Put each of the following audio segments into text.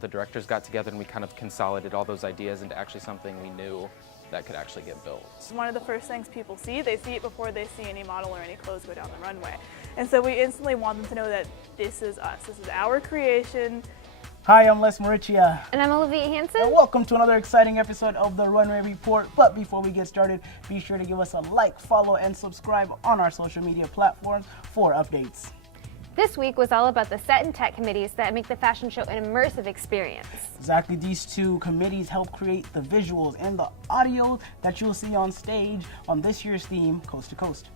The directors got together and we kind of consolidated all those ideas into actually something we knew that could actually get built. One of the first things people see, they see it before they see any model or any clothes go down the runway. And so we instantly want them to know that this is us, this is our creation. Hi, I'm Les Mauricia. And I'm Olivia Hansen. And welcome to another exciting episode of the Runway Report. But before we get started, be sure to give us a like, follow, and subscribe on our social media platforms for updates. This week was all about the set and tech committees that make the fashion show an immersive experience. Exactly, these two committees help create the visuals and the audio that you'll see on stage on this year's theme, Coast to Coast.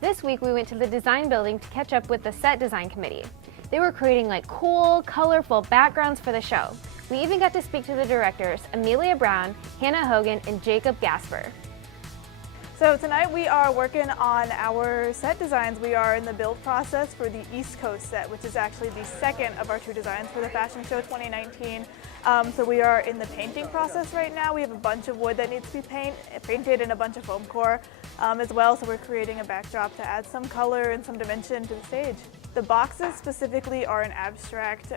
This week we went to the design building to catch up with the set design committee. They were creating like cool, colorful backgrounds for the show. We even got to speak to the directors, Amelia Brown, Hannah Hogan, and Jacob Gasper. So tonight we are working on our set designs. We are in the build process for the East Coast set, which is actually the second of our two designs for the Fashion Show 2019. So we are in the painting process right now. We have a bunch of wood that needs to be painted and a bunch of foam core as well. So we're creating a backdrop to add some color and some dimension to the stage. The boxes specifically are an abstract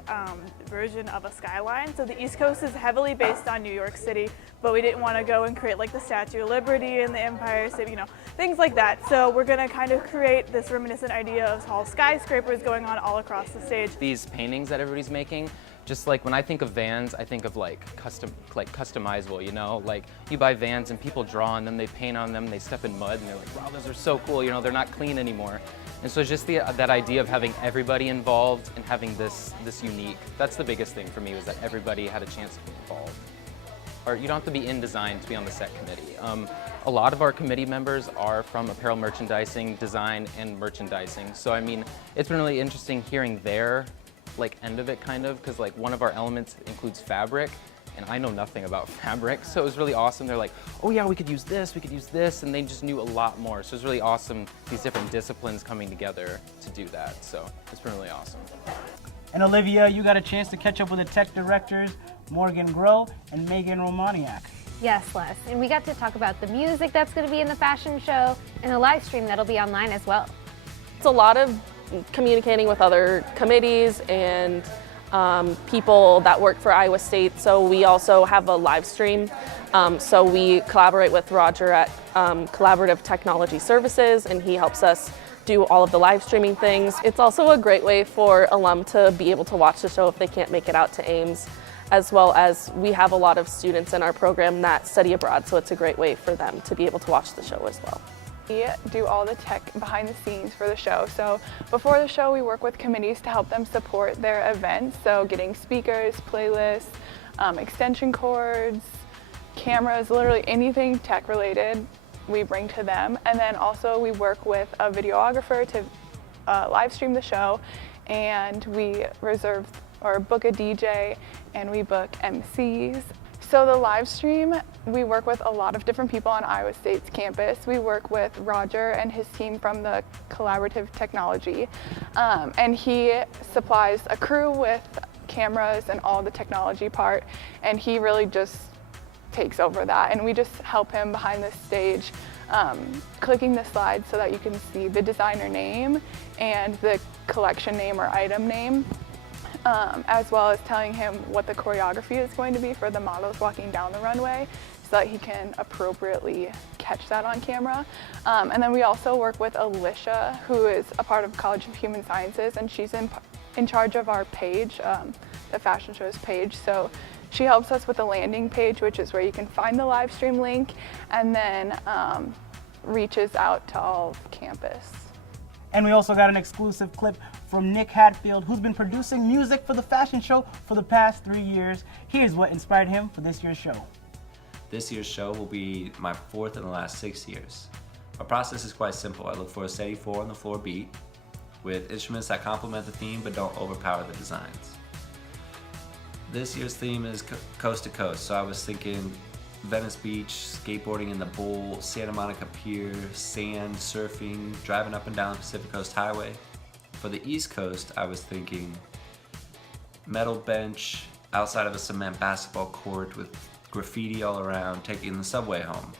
version of a skyline. So the East Coast is heavily based on New York City, but we didn't want to go and create like the Statue of Liberty and the Empire State, you know, things like that. So we're going to kind of create this reminiscent idea of tall skyscrapers going on all across the stage. These paintings that everybody's making, just like when I think of Vans, I think of like customizable, you know? Like you buy Vans and people draw and then they paint on them, they step in mud and they're like, wow, those are so cool, you know, they're not clean anymore. And so just that idea of having everybody involved and having this unique, that's the biggest thing for me, was that everybody had a chance to be involved. Or you don't have to be in design to be on the set committee. A lot of our committee members are from apparel merchandising, design, and merchandising. So I mean, it's been really interesting hearing their like end of it kind of, because like one of our elements includes fabric, and I know nothing about fabric, so it was really awesome. They're like, oh yeah, we could use this, and they just knew a lot more. So it was really awesome, these different disciplines coming together to do that. So it's been really awesome. And Olivia, you got a chance to catch up with the tech directors, Morgan and Megan Romaniak. Yes, Les. And we got to talk about the music that's going to be in the fashion show and a live stream that'll be online as well. It's a lot of communicating with other committees and people that work for Iowa State. So we also have a live stream. So we collaborate with Roger at Collaborative Technology Services, and he helps us do all of the live streaming things. It's also a great way for alum to be able to watch the show if they can't make it out to Ames, as well as we have a lot of students in our program that study abroad, so it's a great way for them to be able to watch the show as well. We do all the tech behind the scenes for the show. So before the show, we work with committees to help them support their events. So getting speakers, playlists, extension cords, cameras, literally anything tech related, we bring to them. And then also we work with a videographer to live stream the show, and we reserve or book a DJ, and we book MCs. So the live stream, we work with a lot of different people on Iowa State's campus. We work with Roger and his team from the Collaborative Technology, and he supplies a crew with cameras and all the technology part, and he really just takes over that, and we just help him behind the stage, clicking the slides so that you can see the designer name and the collection name or item name. As well as telling him what the choreography is going to be for the models walking down the runway, so that he can appropriately catch that on camera. And then we also work with Alicia, who is a part of College of Human Sciences, and she's in charge of our page, the fashion show's page. So she helps us with the landing page, which is where you can find the live stream link, and then reaches out to all of campus. And we also got an exclusive clip from Nick Hadfield, who's been producing music for the fashion show for the past 3 years. Here's what inspired him for this year's show. This year's show will be my fourth in the last 6 years. My process is quite simple. I look for a steady 4 on the floor beat with instruments that complement the theme but don't overpower the designs. This year's theme is coast to coast, so I was thinking Venice Beach, skateboarding in the bowl, Santa Monica Pier, sand, surfing, driving up and down the Pacific Coast Highway. For the East Coast, I was thinking metal bench outside of a cement basketball court with graffiti all around, taking the subway home.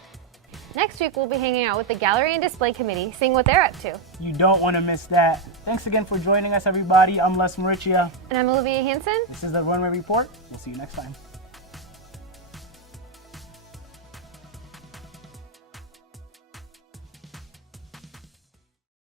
Next week, we'll be hanging out with the Gallery and Display Committee, seeing what they're up to. You don't want to miss that. Thanks again for joining us, everybody. I'm Les Mauricia. And I'm Olivia Hansen. This is the Runway Report. We'll see you next time.